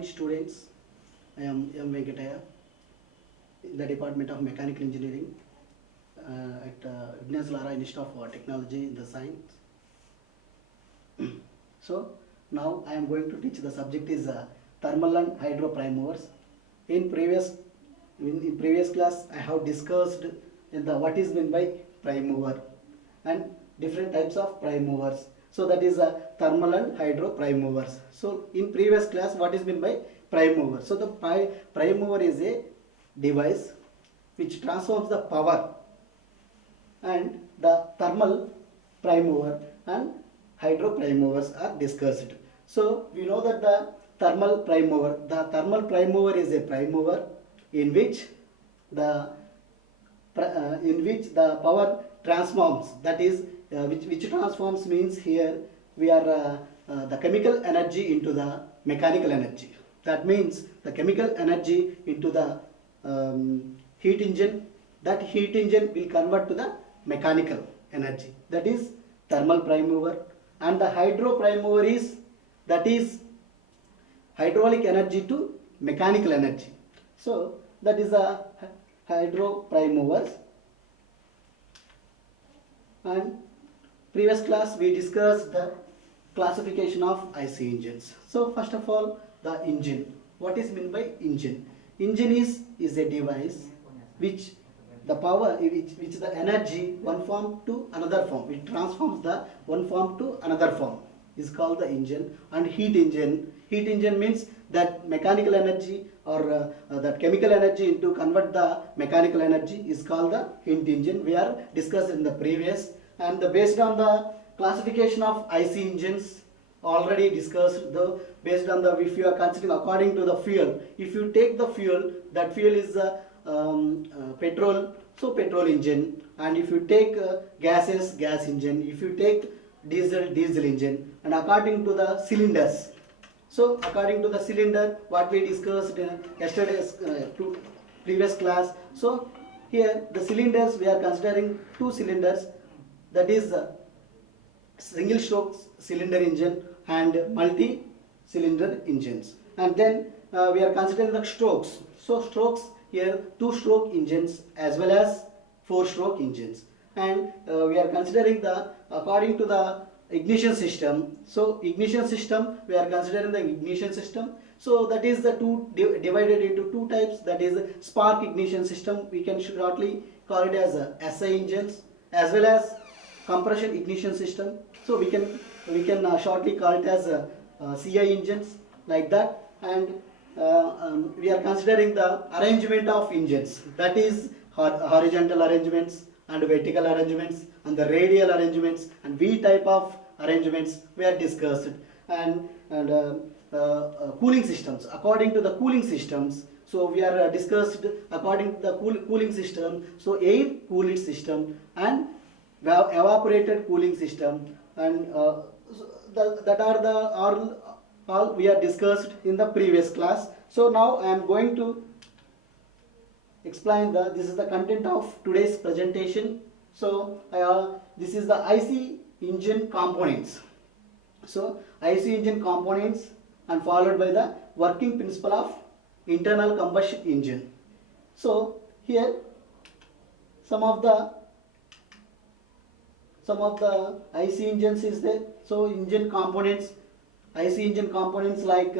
morning, students. I am M. Venkataya in the Department of Mechanical Engineering at Ignace Lara Institute of Technology in the Science. So now I am going to teach the subject is thermal and hydro prime movers. In previous class I have discussed what is meant by prime mover and different types of prime movers. So that is thermal and hydro prime movers. So in previous class, what is meant by prime mover? So the prime mover is a device which transforms the power, and the thermal prime mover and hydro prime movers are discussed. So we know that the thermal prime mover is a prime mover in which the power transforms, that is which transforms means here we are the chemical energy into the mechanical energy. That means the chemical energy into the heat engine, that heat engine will convert to the mechanical energy, that is thermal prime mover. And the hydro prime mover is hydraulic energy to mechanical energy. So that is the hydro prime movers. And previous class we discussed the classification of IC engines. So first of all, the engine. What is meant by engine? Engine is a device which the power, which the energy one form to another form, it transforms the one form to another form, is called the engine. And heat engine means that mechanical energy or that chemical energy into convert the mechanical energy is called the heat engine. We are discussed in the previous, and based on the classification of IC engines already discussed, based on the, if you are considering according to the fuel, if you take the fuel, that fuel is petrol, so petrol engine. And if you take gases, gas engine. If you take diesel, diesel engine. And according to the cylinders, so according to the cylinder, what we discussed yesterday's previous class. So here the cylinders, we are considering two cylinders, that is single stroke cylinder engine and multi cylinder engines. And then we are considering the strokes. So strokes, here 2-stroke engines as well as 4-stroke engines. And we are considering the, according to the ignition system. So ignition system, we are considering the ignition system. So that is the divided into two types, that is spark ignition system, we can shortly call it as SI engines, as well as compression ignition system. So we can shortly call it as CI engines, like that. And we are considering the arrangement of engines, that is horizontal arrangements and vertical arrangements and the radial arrangements and V type of arrangements we are discussed. And cooling systems, according to the cooling systems, so we are discussed according to the cooling system. So air cooled system and evaporated cooling system, and that are the all we are discussed in the previous class. So now I am going to explain this is the content of today's presentation. So this is the IC engine components. So IC engine components, and followed by the working principle of internal combustion engine. So here some of the IC engines is there. So engine components, IC engine components, like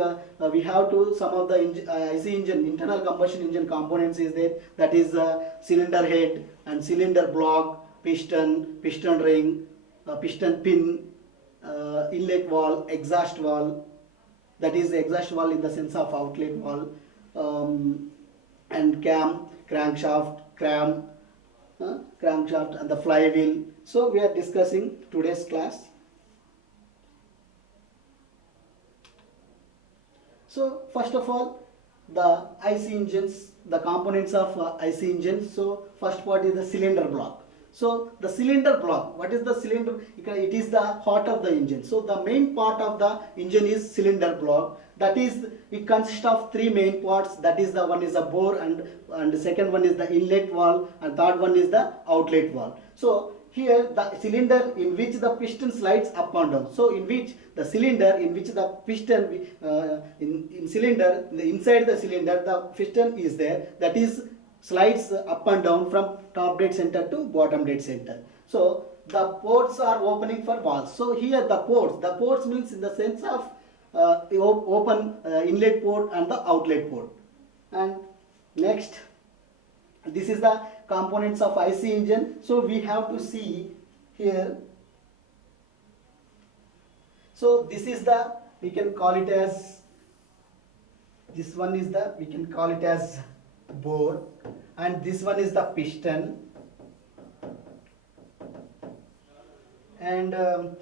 we have to some of the IC engine internal combustion engine components is there, that is cylinder head and cylinder block, piston ring, piston pin, inlet valve, exhaust valve, that is exhaust valve in the sense of outlet valve, and cam, crankshaft, crankshaft and the flywheel. So we are discussing today's class. So first of all, the IC engines, the components of IC engines. So first part is the cylinder block. So the cylinder block, what is the cylinder? It is the heart of the engine. So the main part of the engine is cylinder block. That is, it consists of three main parts. That is, the one is the bore, and the second one is the inlet valve, and third one is the outlet valve. So here the cylinder in which the piston slides up and down. So in which the cylinder in which the piston in cylinder, inside the cylinder the piston is there, that is slides up and down from top dead center to bottom dead center. So the ports are opening for valves. So here the ports means in the sense of open inlet port and the outlet port. And next, this is the components of IC engine. So we have to see here. So this is the, we can call it as, this one is the, we can call it as bore, and this one is the piston, and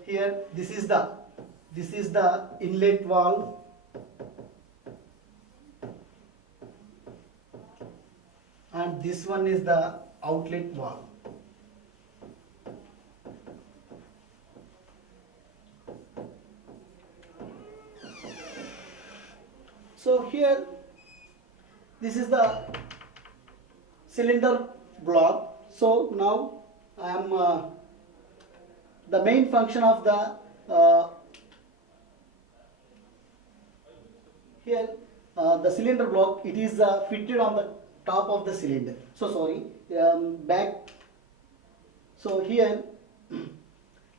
here this is the inlet valve, and this one is the outlet valve. So here this is the cylinder block. So now I am the main function of the here the cylinder block, it is fitted on the top of the cylinder. So sorry, back. So here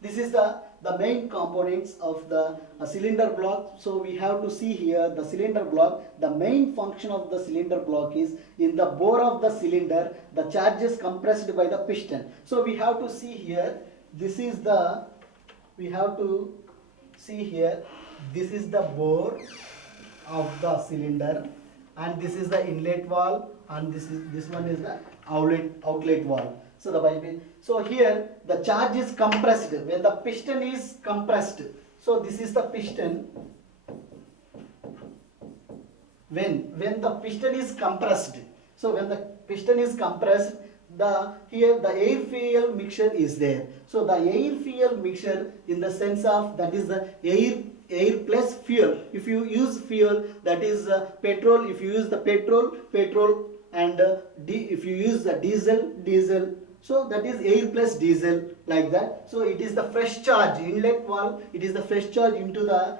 this is the main components of the cylinder block. So we have to see here the cylinder block. The main function of the cylinder block is in the bore of the cylinder, the charge is compressed by the piston. So we have to see here, this is the, we have to see here, this is the bore of the cylinder, and this is the inlet valve, and this one is the outlet valve. So so here the charge is compressed when the piston is compressed. So this is the piston. When the piston is compressed. So when the piston is compressed, here the air fuel mixture is there. So the air fuel mixture in the sense of, that is the air plus fuel. If you use fuel, that is petrol. If you use the petrol, and if you use the diesel. So that is air plus diesel, like that. So it is the fresh charge, inlet valve, it is the fresh charge into the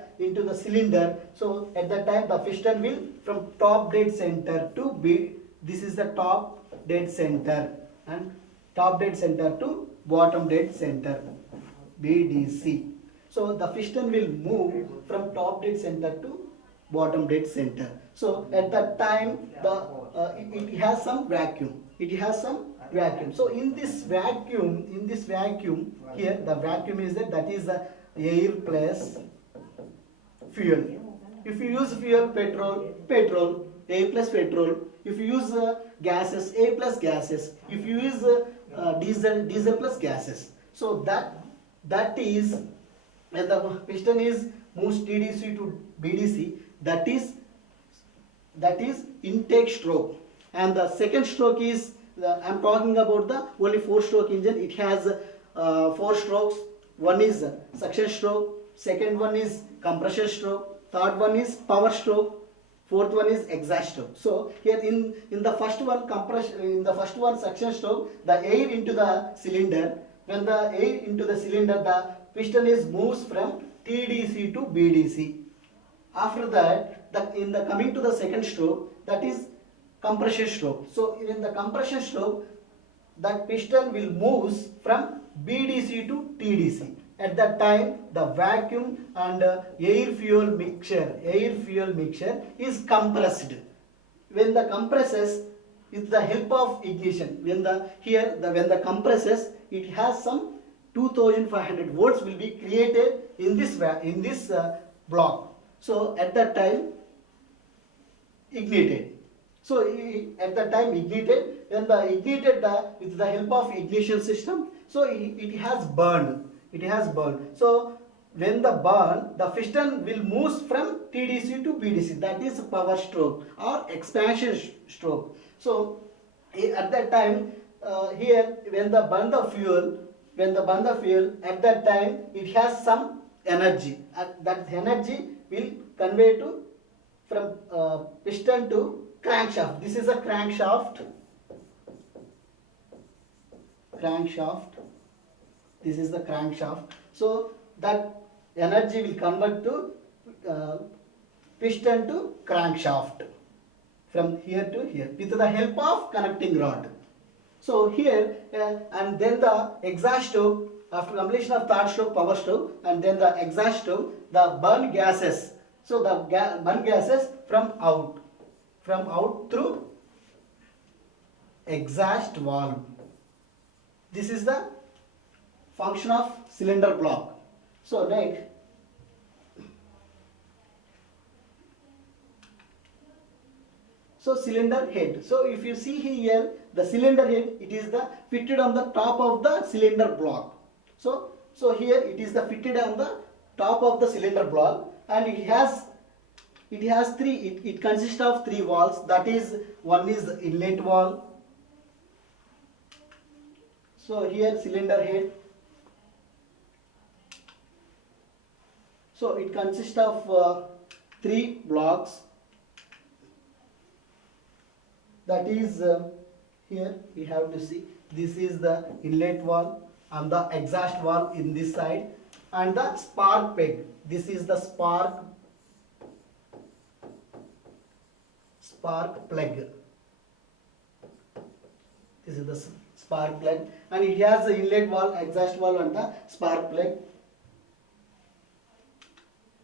cylinder. So at that time the piston will from top dead center to B, this is the top dead center, and top dead center to bottom dead center, BDC. So the piston will move from top dead center to bottom dead center. So at that time it has some vacuum. So in this vacuum, here the vacuum is that is the air plus fuel. If you use fuel, petrol, air plus petrol. If you use gases, air plus gases. If you use diesel plus gases. So that is when the piston is moves TDC to BDC, that is intake stroke, and the second stroke is I am talking about the only 4-stroke engine. It has 4 strokes. One is suction stroke, second one is compression stroke, third one is power stroke, fourth one is exhaust stroke. So here in the first one suction stroke, the air into the cylinder. When the air into the cylinder, the piston is moves from TDC to BDC. After that, coming to the second stroke, that is compression stroke. So in the compression stroke, that piston will moves from BDC to TDC. At that time, the vacuum and air fuel mixture is compressed. When the compresses, with the help of ignition, when the compresses, it has some 2500 volts will be created in this block. So at that time, ignited. So at that time ignited, when the ignited with the help of ignition system, so it has burned. So when the burn, the piston will move from TDC to BDC. That is power stroke or expansion stroke. So at that time, here when the burn the fuel, at that time it has some energy. That energy will convey to from piston to crankshaft. This is a crankshaft. This is the crankshaft. So that energy will convert to piston to crankshaft from here to here with the help of connecting rod. So here and then the exhaust stove, after completion of third stove, power stove, and then the exhaust stove, the burn gases. So the burn gases from out through exhaust valve. This is the function of cylinder block. So next, so cylinder head. So if you see here, the cylinder head, it is the fitted on the top of the cylinder block. So here it is the fitted on the top of the cylinder block, and it has three. It consists of three valves. That is, one is the inlet valve. So here cylinder head. So it consists of three blocks. That is, here we have to see, this is the inlet valve and the exhaust valve in this side, and the spark plug. This is the spark plug. This is the spark plug, and it has the inlet valve, exhaust valve, and the spark plug.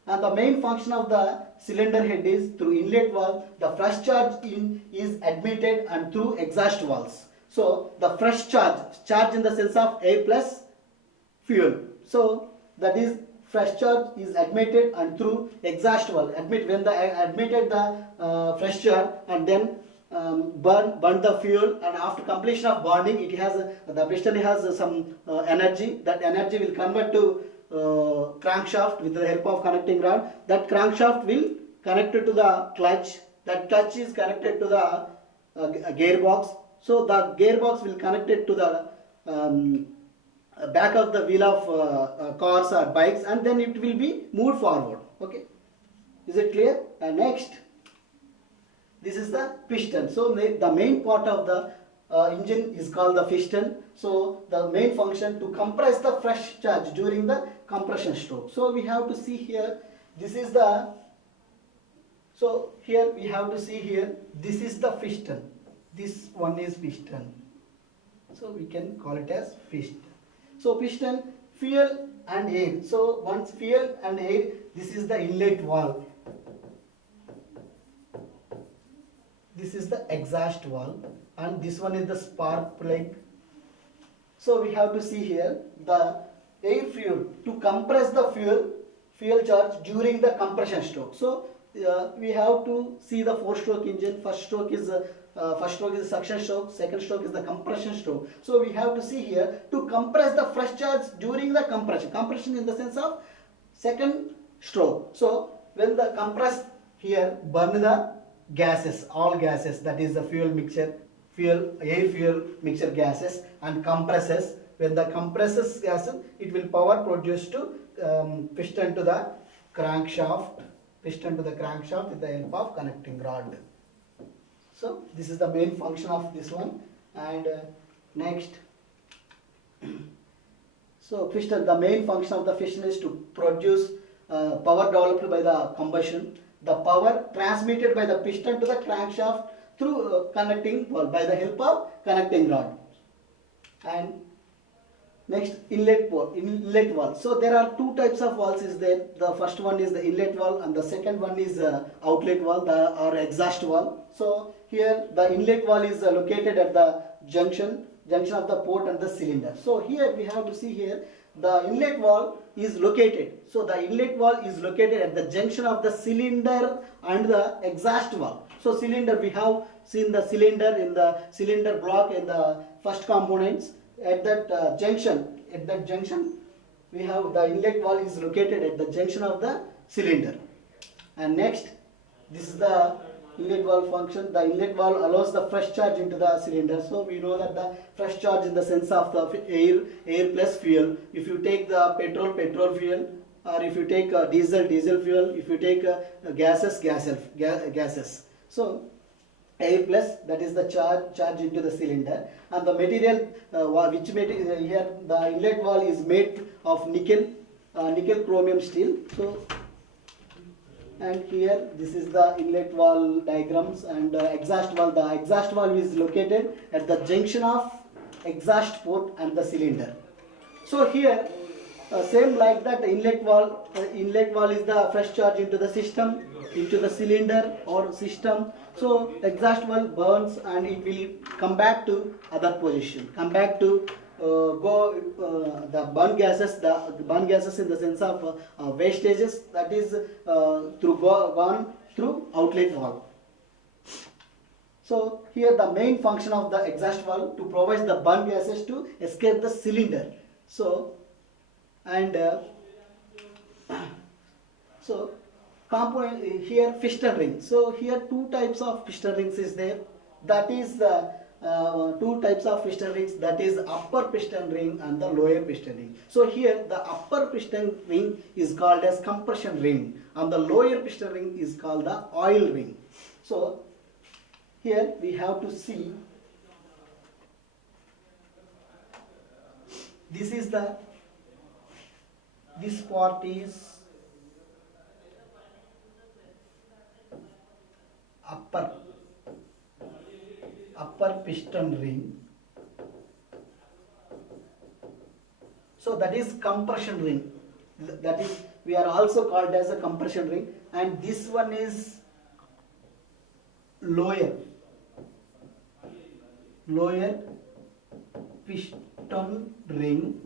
And the main function of the cylinder head is, through inlet valve, the fresh charge is admitted, and through exhaust valves. So the fresh charge in the sense of air plus fuel. So that is, fresh charge is admitted, and through exhaust valve, when the admitted the fresh charge, and then burn the fuel, and after completion of burning, it has the piston has some energy. That energy will convert to crankshaft with the help of connecting rod. That crankshaft will connect to the clutch. That clutch is connected to the gearbox. So the gearbox will connect it to the back of the wheel of cars or bikes, and then it will be moved forward. Okay, is it clear? And next, this is the piston. So the main part of the engine is called the piston. So the main function to compress the fresh charge during the compression stroke. So we have to see here, this is the, so here we have to see here, this is the piston. This one is piston. So we can call it as piston. So piston, fuel and air. So once fuel and air, this is the inlet valve. This is the exhaust valve, and this one is the spark plug. So we have to see here the air fuel to compress the fuel charge during the compression stroke. So we have to see the four-stroke engine. First stroke is the suction stroke. Second stroke is the compression stroke. So we have to see here to compress the fresh charge during the compression. Compression in the sense of second stroke. So when the compress here, burn the gases, all gases, that is the air fuel mixture gases, and compresses. When the compresses gases, it will power produce to piston to the crankshaft with the help of connecting rod. So this is the main function of this one. And next, so piston, the main function of the piston is to produce power developed by the combustion. The power transmitted by the piston to the crankshaft through connecting valve by the help of connecting rod. And next, inlet valve. So there are two types of valves is there. The first one is the inlet valve, and the second one is outlet valve or exhaust valve. So here the inlet valve is located at the junction of the port and the cylinder. So here we have to see here the inlet valve is located. So the inlet valve is located at the junction of the cylinder and the exhaust valve. So cylinder, we have seen the cylinder in the cylinder block in the first components. At that junction, we have the inlet valve is located at the junction of the cylinder. And next, this is the inlet valve function. The inlet valve allows the fresh charge into the cylinder. So we know that the fresh charge in the sense of the air plus fuel. If you take the petrol fuel, or if you take diesel fuel, if you take gases. So air plus, that is the charge into the cylinder, and the material which material here the inlet wall is made of nickel chromium steel. So and here this is the inlet wall diagrams and exhaust valve. The exhaust valve is located at the junction of exhaust port and the cylinder. So here same like that, the inlet wall is the fresh charge into the system, into the cylinder or system. So exhaust valve burns and it will come back to other position, come back to the burn gases in the sense of wastages, that is gone through outlet valve. So here the main function of the exhaust valve to provide the burn gases to escape the cylinder. So and so component here piston ring. So here two types of piston rings is there. That is the two types of piston rings, that is upper piston ring and the lower piston ring. So here the upper piston ring is called as compression ring and the lower piston ring is called the oil ring. So here we have to see, this part is upper piston ring. So that is compression ring, that is we are also called as a compression ring, and this one is lower piston ring.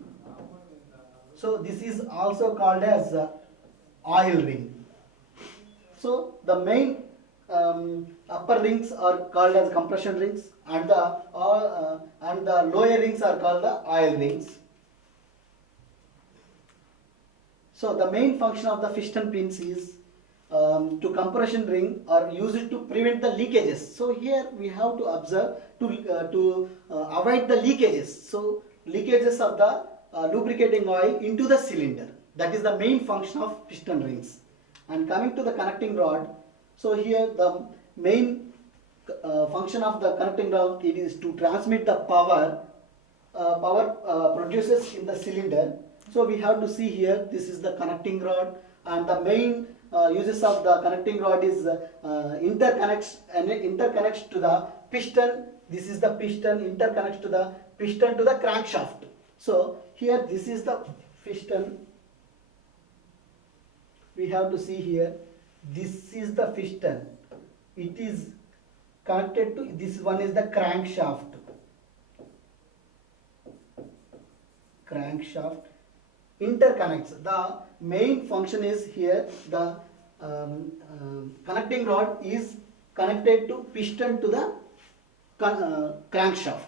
So this is also called as oil ring. So the main upper rings are called as compression rings and the lower rings are called the oil rings. So the main function of the piston pins is to compression ring are used to prevent the leakages. So here we have to observe to avoid the leakages. So leakages of the lubricating oil into the cylinder. That is the main function of piston rings. And coming to the connecting rod, so here the main function of the connecting rod, it is to transmit the power produces in the cylinder. So we have to see here, this is the connecting rod, and the main uses of the connecting rod is interconnects to the piston. This is the piston, interconnects to the piston to the crankshaft. So here this is the piston. We have to see here, this is the piston. It is connected to, this one is the crankshaft. Interconnects. The main function is here, the connecting rod is connected to piston to the crankshaft.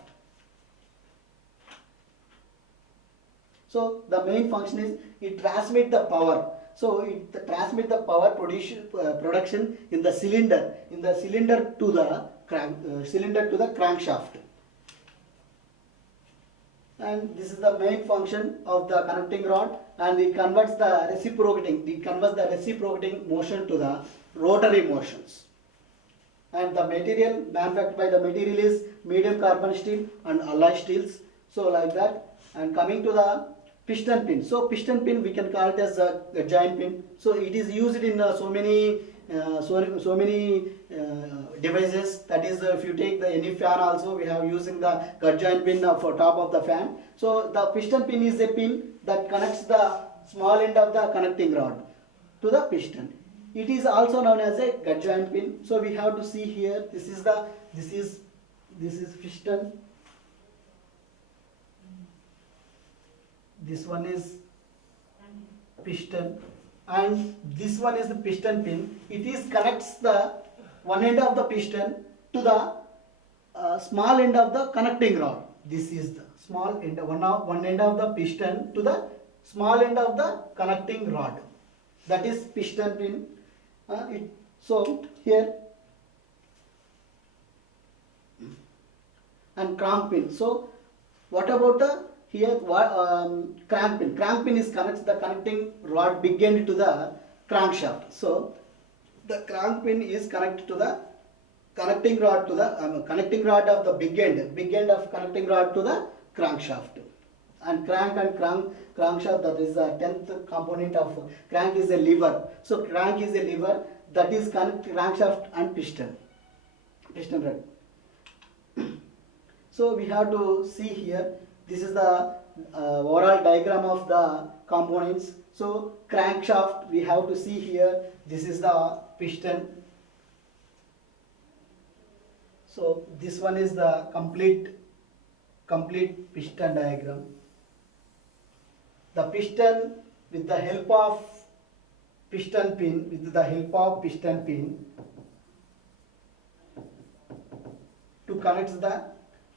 So the main function is it transmits the power. So it transmits the power production in the cylinder to the crankshaft. And this is the main function of the connecting rod, and it converts the reciprocating motion to the rotary motions. And the material manufactured by the material is medium carbon steel and alloy steels. So like that. And coming to the piston pin. So piston pin we can call it as a giant pin. So it is used in so many devices. That is, if you take any fan also, we have using the giant pin for top of the fan. So the piston pin is a pin that connects the small end of the connecting rod to the piston. It is also known as a joint pin. So we have to see here, this is piston. This one is piston, and this one is the piston pin. It is connects the one end of the piston to the small end of the connecting rod. This is the small end, one end of the piston to the small end of the connecting rod. That is piston pin. So here, and crank pin. So what about the here crank pin? Crank pin is connects the connecting rod big end to the crankshaft. So the crank pin is connected to the connecting rod to the connecting rod of the big end of connecting rod to the crankshaft. And crankshaft, that is the 10th component of crank, is a lever. So crank is a lever that is connect crankshaft and piston rod. So we have to see here, this is the overall diagram of the components. So crankshaft, we have to see here, this is the piston. So this one is the complete piston diagram. The piston, with the help of piston pin, to connect the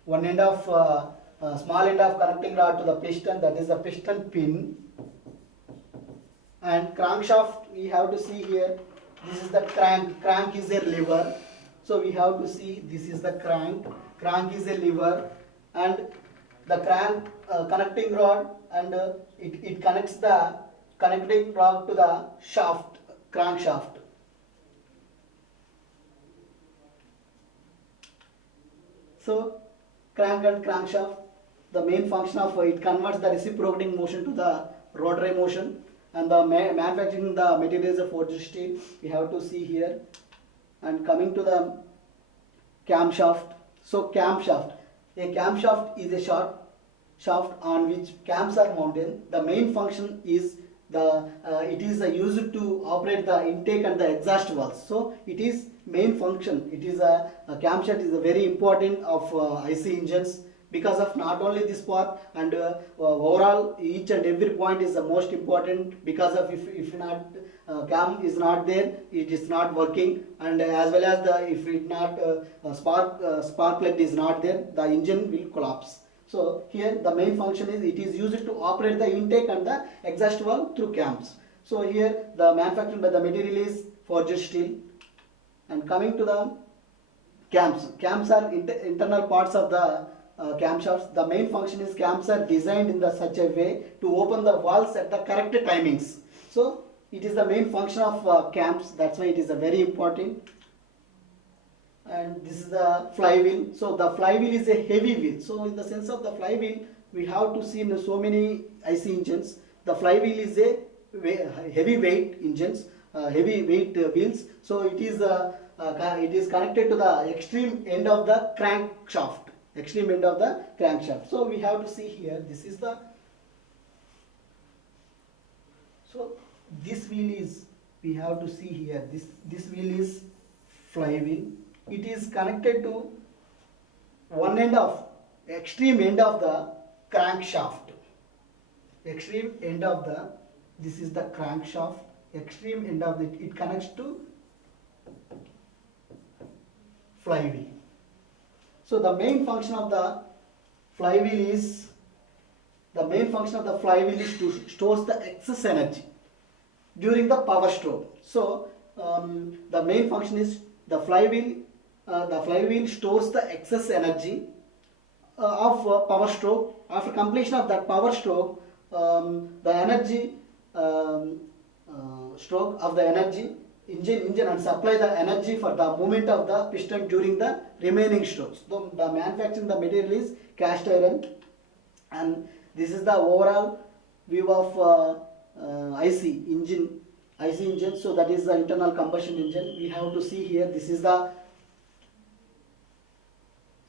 one end of small end of connecting rod to the piston, that is the piston pin. And crankshaft, we have to see here, this is the crank is a lever. So we have to see, this is the crank is a lever, and the crank connecting rod, and it connects the connecting rod to the crankshaft. So crank and crankshaft, the main function of it converts the reciprocating motion to the rotary motion, and the manufacturing the material is a forged steel. We have to see here. And coming to the camshaft. So camshaft, a camshaft is a short shaft on which cams are mounted. The main function is it is used to operate the intake and the exhaust valves. So it is main function. It is a camshaft is a very important of IC engines, because of not only this part, and overall each and every point is the most important, because of if not cam is not there, it is not working, and as well as if it not spark plug is not there, the engine will collapse. So here the main function is it is used to operate the intake and the exhaust valve through cams. So here the manufacturing by the material is forged steel. And coming to the cams are internal parts of the camshafts. The main function is cams are designed in such a way to open the valves at the correct timings. So it is the main function of cams. That's why it is a very important. And this is the flywheel. So the flywheel is a heavy wheel. So in the sense of the flywheel, we have to see in so many IC engines, the flywheel is a heavy weight engines, heavy weight wheels. So it is connected to the extreme end of the crankshaft. So we have to see here, this is the, so this wheel is, we have to see here, this wheel is flywheel. It is connected to one end of, extreme end of the crankshaft. Extreme end of the, this is the crankshaft, extreme end of it connects to flywheel. So the main function of the flywheel is, to store the excess energy during the power stroke. So the main function is the flywheel stores the excess energy of power stroke. After completion of that power stroke, the energy stroke of the energy engine and supply the energy for the movement of the piston during the remaining strokes. So the manufacturing the material is cast iron, and this is the overall view of IC engine. So that is the internal combustion engine. We have to see here, this is the,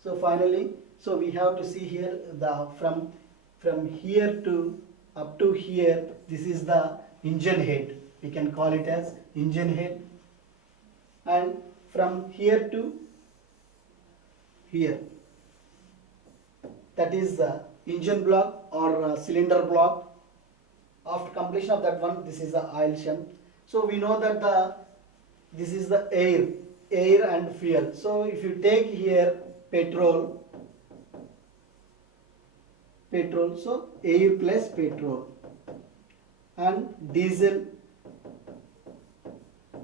so finally, so we have to see here the from here to up to here, this is the engine head. We can call it as engine head, and from here to here, that is the engine block or cylinder block. After completion of that one, this is the oil shell. So we know that this is the air and fuel. So if you take here petrol, so air plus petrol, and diesel,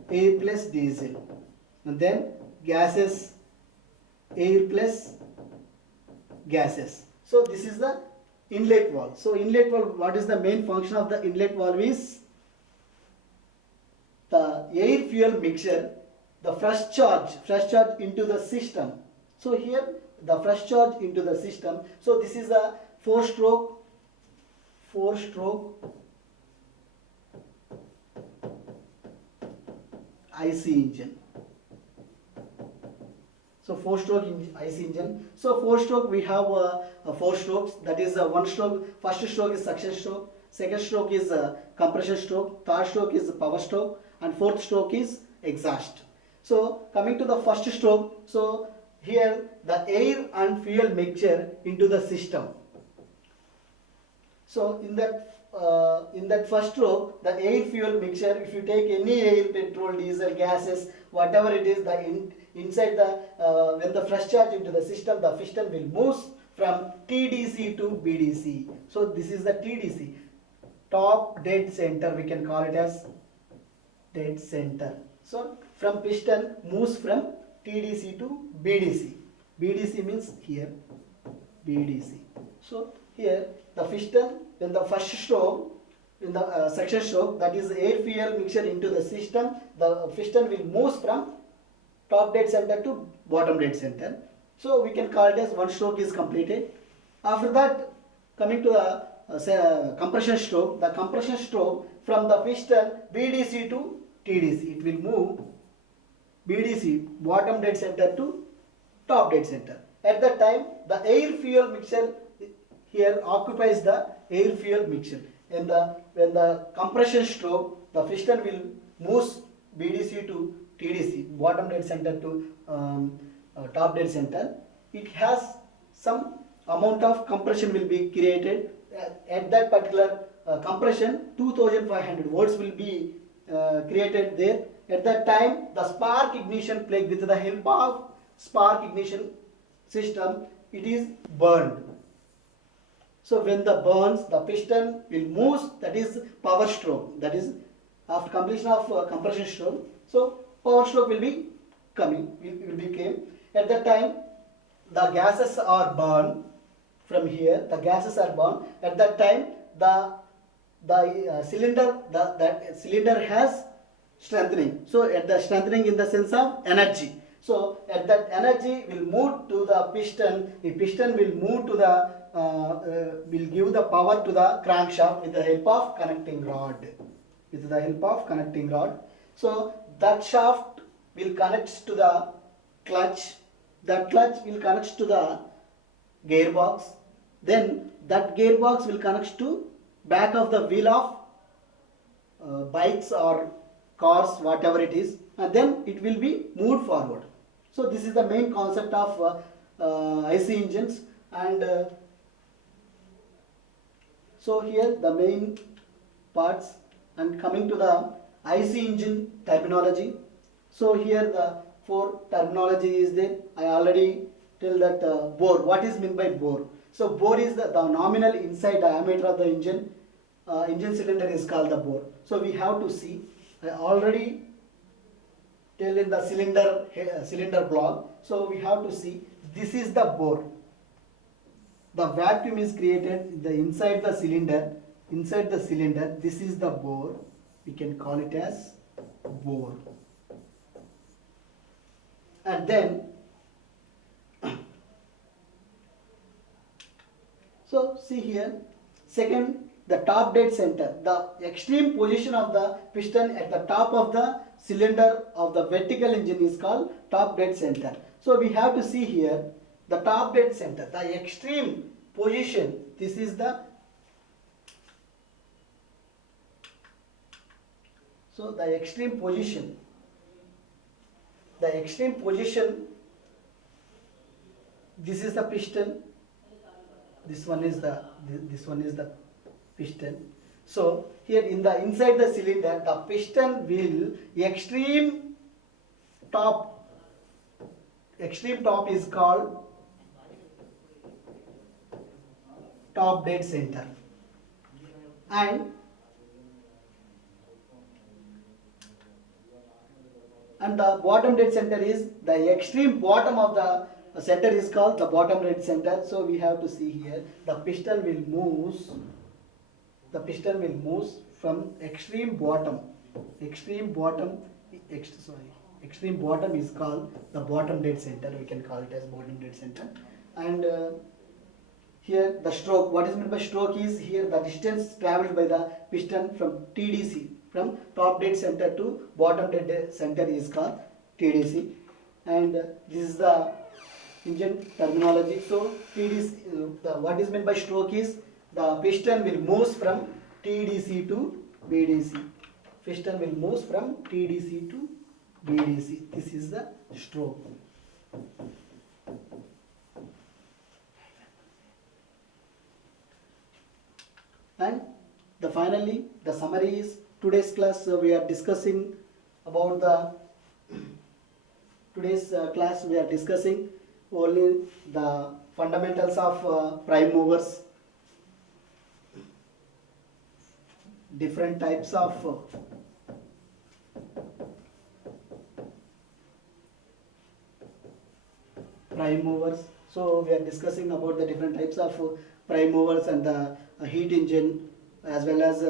air plus diesel, and then gases, air plus gases. So this is the inlet valve. So inlet valve, what is the main function of the inlet valve is the air fuel mixture the fresh charge into the system. So here the fresh charge into the system. So this is a four stroke IC engine. So four stroke IC engine. So four stroke, we have four strokes. That is one stroke. First stroke is suction stroke. Second stroke is compression stroke. Third stroke is power stroke. And fourth stroke is exhaust. So coming to the first stroke. So here the air and fuel mixture into the system. So in that first stroke, the air fuel mixture, if you take any air, petrol, diesel, gases, whatever it is, inside the when the fresh charge into the system, the piston will move from TDC to BDC. So this is the TDC, top dead center, we can call it as dead center. So from piston moves from TDC to BDC. BDC means here BDC. So here the piston, when the first stroke, in the section stroke, that is air fuel mixture into the system, the piston will move from top dead center to bottom dead center. So we can call it as one stroke is completed. After that, coming to the compression stroke, the compression stroke from the piston BDC to TDC, it will move BDC, bottom dead center, to top dead center. At that time, the air fuel mixture here occupies the air fuel mixture. And when the compression stroke, the piston will move BDC to TDC, bottom dead center to top dead center. It has some amount of compression will be created. At that particular compression, 2500 volts will be created there. At that time, the spark ignition plug, with the help of spark ignition system, it is burned. So when the burns, the piston will move, that is power stroke. That is after completion of compression stroke. So power stroke will be coming, came. At that time, the gases are burned from here. The gases are burned. At that time, the cylinder, that cylinder has strengthening. So at the strengthening in the sense of energy. So at that energy will move to the piston. The piston will move to the will give the power to the crankshaft with the help of connecting rod. So that shaft will connect to the clutch. That clutch will connect to the gearbox. Then that gearbox will connect to back of the wheel of bikes or cars, whatever it is, and then it will be moved forward. So this is the main concept of IC engines. And so here the main parts, and coming to the IC engine terminology. So here the four terminology is there. I already tell that bore. What is meant by bore? So bore is the nominal inside diameter of the engine. Engine cylinder is called the bore. So we have to see. I already tell in the cylinder block. So we have to see. This is the bore. The vacuum is created inside the cylinder. This is the bore. We can call it as bore. And then, so see here, second, the top dead center, the extreme position of the piston at the top of the cylinder of the vertical engine is called top dead center. So we have to see here the top dead center, the extreme position. This is the, so the extreme position. This is the piston. This one is the piston. So here inside the cylinder, the piston will extreme top is called top dead center, and the bottom dead center is the extreme bottom of the center is called the bottom dead center. So we have to see here the piston will move from extreme bottom extreme bottom is called the bottom dead center. We can call it as bottom dead center. And here the stroke, what is meant by stroke is here the distance traveled by the piston from TDC, from top dead center to bottom dead center is called TDC. And this is the engine terminology. So TDC, what is meant by stroke is the piston will move from TDC to BDC. Piston will move from TDC to BDC. This is the stroke. And finally the summary is today's class we are discussing about the class we are discussing only the fundamentals of prime movers, different types of prime movers. So we are discussing about the different types of prime movers and the heat engine as well as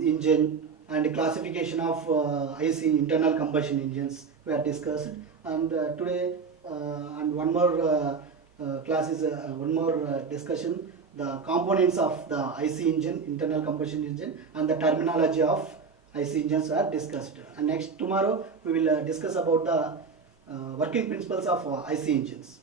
engine and classification of IC, internal combustion engines we are discussed. And today and one more class is one more discussion, the components of the IC engine, internal combustion engine, and the terminology of IC engines are discussed. And next tomorrow we will discuss about the working principles of IC engines.